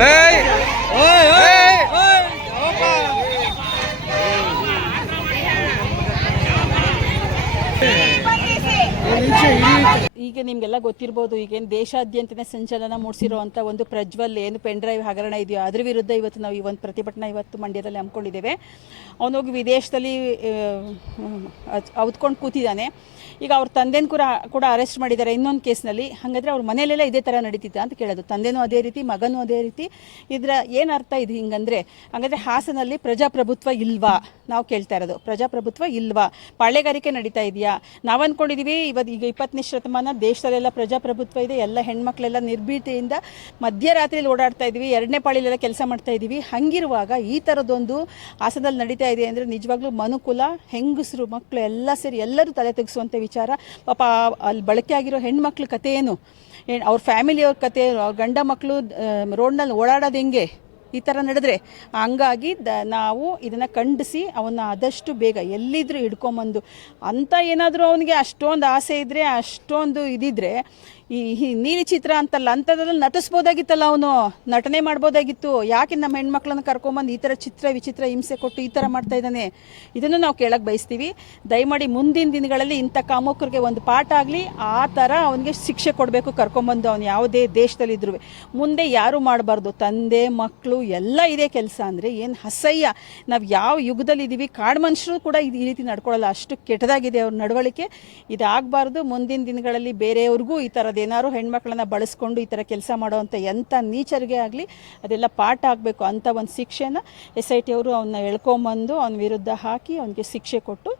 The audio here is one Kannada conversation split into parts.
এই ಈಗ ನಿಮಗೆಲ್ಲ ಗೊತ್ತಿರ್ಬೋದು, ಈಗೇನು ದೇಶಾದ್ಯಂತನೇ ಸಂಚಲನ ಮೂಡಿಸಿರುವಂಥ ಒಂದು ಪ್ರಜ್ವಲ್ ಏನು ಪೆನ್ ಡ್ರೈವ್ ಹಗರಣ ಇದೆಯೋ, ಅದ್ರ ವಿರುದ್ಧ ಇವತ್ತು ನಾವು ಈ ಒಂದು ಪ್ರತಿಭಟನೆ ಇವತ್ತು ಮಂಡ್ಯದಲ್ಲಿ ಹಮ್ಮಿಕೊಂಡಿದ್ದೇವೆ. ಅವನೋಗಿ ವಿದೇಶದಲ್ಲಿ ಔದ್ಕೊಂಡು ಕೂತಿದ್ದಾನೆ. ಈಗ ಅವ್ರ ತಂದೆನ ಕೂಡ ಕೂಡ ಅರೆಸ್ಟ್ ಮಾಡಿದ್ದಾರೆ ಇನ್ನೊಂದು ಕೇಸ್ನಲ್ಲಿ. ಹಾಗಾದರೆ ಅವ್ರ ಮನೆಯಲ್ಲೆಲ್ಲ ಇದೇ ಥರ ನಡೀತಿದ್ದ ಅಂತ ಕೇಳೋದು. ತಂದೆನೂ ಅದೇ ರೀತಿ, ಮಗನೂ ಅದೇ ರೀತಿ. ಇದರ ಏನು ಅರ್ಥ ಇದು ಹಿಂಗಂದ್ರೆ, ಹಾಗಾದರೆ ಹಾಸನಲ್ಲಿ ಪ್ರಜಾಪ್ರಭುತ್ವ ಇಲ್ವಾ? ನಾವು ಕೇಳ್ತಾ ಇರೋದು, ಪ್ರಜಾಪ್ರಭುತ್ವ ಇಲ್ವಾ? ಪಾಳೆಗಾರಿಕೆ ನಡೀತಾ ಇದೆಯಾ? ನಾವು ಅಂದ್ಕೊಂಡಿದ್ದೀವಿ ಇವತ್ತು ಈಗ ಇಪ್ಪತ್ತನೇ ಶತಮಾನ ದೇಶದಲ್ಲೆಲ್ಲ ಪ್ರಜಾಪ್ರಭುತ್ವ ಇದೆ, ಎಲ್ಲ ಹೆಣ್ಮಕ್ಳೆಲ್ಲ ನಿರ್ಭೀತಿಯಿಂದ ಮಧ್ಯರಾತ್ರಿಯಲ್ಲಿ ಓಡಾಡ್ತಾ ಇದ್ದೀವಿ, ಎರಡನೇ ಪಾಳಿಲೆಲ್ಲ ಕೆಲಸ ಮಾಡ್ತಾ ಇದ್ದೀವಿ. ಹಂಗಿರುವಾಗ ಈ ಥರದೊಂದು ಹಾಸನದಲ್ಲಿ ನಡೀತಾ ಇದೆ ಅಂದರೆ ನಿಜವಾಗ್ಲೂ ಮನುಕುಲ, ಹೆಂಗಸರು ಮಕ್ಕಳು ಎಲ್ಲ ಸೇರಿ ಎಲ್ಲರೂ ತಲೆ ತೆಗೆಸುವಂಥ ವಿಚಾರ. ಪಾಪ ಅಲ್ಲಿ ಬಳಕೆ ಆಗಿರೋ ಹೆಣ್ಮಕ್ಳ ಕಥೆ ಏನು ಅವ್ರ ಫ್ಯಾಮಿಲಿಯವ್ರ ಕತೆ ಅವ್ರ ಗಂಡ ಮಕ್ಕಳು ರೋಡ್ನಲ್ಲಿ ಓಡಾಡೋದು ಹೆಂಗೆ? ಈ ಥರ ನಡೆದ್ರೆ ಹಂಗಾಗಿ ದ ನಾವು ಇದನ್ನು ಖಂಡಿಸಿ ಅವನ್ನ ಆದಷ್ಟು ಬೇಗ ಎಲ್ಲಿದ್ರೂ ಹಿಡ್ಕೊಂಬಂದು ಅಂಥ ಏನಾದರೂ ಅವನಿಗೆ ಅಷ್ಟೊಂದು ಆಸೆ ಇದ್ದರೆ ಅಷ್ಟೊಂದು ಇದಿದ್ರೆ ಈ ನೀಲಿ ಚಿತ್ರ ಅಂತಲ್ಲ ಅಂಥದ್ರಲ್ಲಿ ನಟಿಸ್ಬೋದಾಗಿತ್ತಲ್ಲ ಅವನು, ನಟನೆ ಮಾಡ್ಬೋದಾಗಿತ್ತು. ಯಾಕೆ ನಮ್ಮ ಹೆಣ್ಮಕ್ಳನ್ನ ಕರ್ಕೊಂಬಂದು ಈ ಥರ ಚಿತ್ರ, ವಿಚಿತ್ರ ಹಿಂಸೆ ಕೊಟ್ಟು ಈ ಥರ ಮಾಡ್ತಾ ಇದ್ದಾನೆ? ಇದನ್ನು ನಾವು ಕೇಳಕ್ಕೆ ಬಯಸ್ತೀವಿ. ದಯಮಾಡಿ ಮುಂದಿನ ದಿನಗಳಲ್ಲಿ ಇಂಥ ಕಾಮುಕರಿಗೆ ಒಂದು ಪಾಠ ಆಗಲಿ, ಆ ಥರ ಅವನಿಗೆ ಶಿಕ್ಷೆ ಕೊಡಬೇಕು ಕರ್ಕೊಂಬಂದು ಅವನು ಯಾವುದೇ ದೇಶದಲ್ಲಿದ್ರೂ ಮುಂದೆ ಯಾರು ಮಾಡಬಾರ್ದು? ತಂದೆ ಮಕ್ಕಳು ಎಲ್ಲ ಇದೇ ಕೆಲಸ ಅಂದರೆ ಏನು ಅಸಹ್ಯ. ನಾವು ಯಾವ ಯುಗದಲ್ಲಿದ್ದೀವಿ ಕಾಡು ಮನುಷ್ಯರು ಕೂಡ ಈ ರೀತಿ ನಡ್ಕೊಳ್ಳಲ್ಲ. ಅಷ್ಟು ಕೆಟ್ಟದಾಗಿದೆ ಅವ್ರ ನಡವಳಿಕೆ. ಇದಾಗಬಾರ್ದು. ಮುಂದಿನ ದಿನಗಳಲ್ಲಿ ಬೇರೆಯವ್ರಿಗೂ ಈ ಥರದ್ದೇನಾದ್ರು ಹೆಣ್ಮಕ್ಳನ್ನ ಬಳಸ್ಕೊಂಡು ಈ ಥರ ಕೆಲಸ ಮಾಡೋವಂಥ ಎಂಥ ನೀಚರಿಗೆ ಆಗಲಿ ಅದೆಲ್ಲ ಪಾಠ ಆಗಬೇಕು ಅಂಥ ಒಂದು ಶಿಕ್ಷೆನ ಎಸ್ ಐ ಟಿ ಅವರು ಅವನ್ನ ಎಳ್ಕೊಂಬಂದು ಅವನ ವಿರುದ್ಧ ಹಾಕಿ ಅವನಿಗೆ ಶಿಕ್ಷೆ ಕೊಟ್ಟು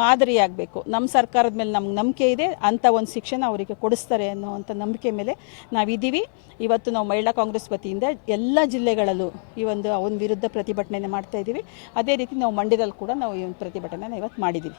ಮಾದರಿಯಾಗಬೇಕು ನಮ್ಮ ಸರ್ಕಾರದ ಮೇಲೆ ನಮ್ಗೆ ನಂಬಿಕೆ ಇದೆ ಅಂಥ ಒಂದು ಶಿಕ್ಷೆನ ಅವರಿಗೆ ಕೊಡಿಸ್ತಾರೆ ಅನ್ನೋವಂಥ ನಂಬಿಕೆ ಮೇಲೆ ನಾವಿದ್ದೀವಿ. ಇವತ್ತು ನಾವು ಮಹಿಳಾ ಕಾಂಗ್ರೆಸ್ ವತಿಯಿಂದ ಎಲ್ಲ ಜಿಲ್ಲೆಗಳಲ್ಲೂ ಈ ಒಂದು ಅವನ ವಿರುದ್ಧ ಪ್ರತಿಭಟನೆ ಮಾಡ್ತಾ ಇದ್ದೀವಿ. ಅದೇ ರೀತಿ ನಾವು ಮಂಡ್ಯದಲ್ಲಿ ಕೂಡ ನಾವು ಈ ಒಂದು ಪ್ರತಿಭಟನೆ ಇವತ್ತು ಮಾಡಿದ್ದೀವಿ.